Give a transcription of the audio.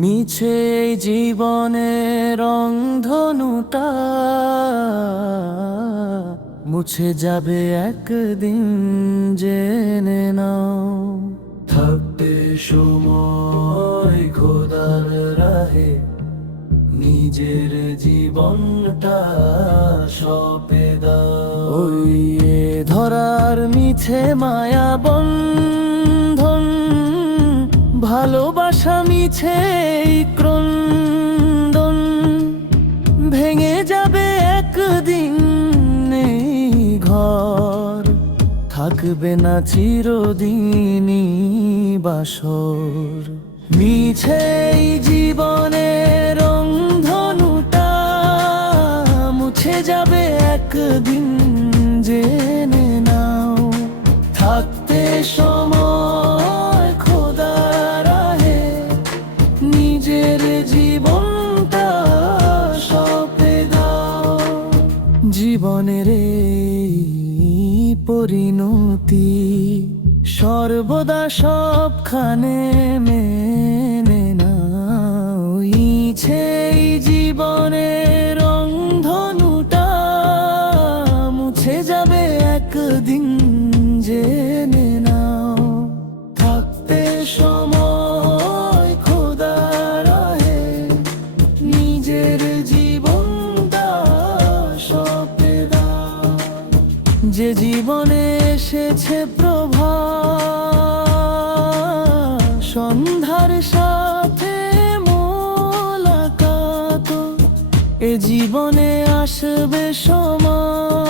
মিছে এই জীবনের রংধনুটা মুছে যাবে একদিন, জেনে নাও। থাকতে সময় খোদার রাহে নিজের জীবনটা সঁপে দাও। ওই এ ধরার মিছে মায়া বন্ধন, ভালোবাসা মিছে ক্রন্দন, ভেঙে যাবে একদিন এই ঘর, থাকবে না চিরদিনই বাসর। মিছে এই জীবনের রংধনুটা মুছে যাবে একদিন, জেনে নাও। থাকতে সময় খোদার রাহে নিজের জীবনটা সঁপে দাও। জীবনের এই পরিণতি সর্বদা সবখানে মেনে নাও। ইচ্ছে জীবনের রংধনুটা মুছে যাবে একদিন, জেনে নাও। থাকতে সময় খোদার রাহে নিজের জীবনটা সঁপে দাও। যে জীবনে এসেছে প্রভা সন্ধ্যার সাথে মোলাকাত, এ জীবনে আসবে সময়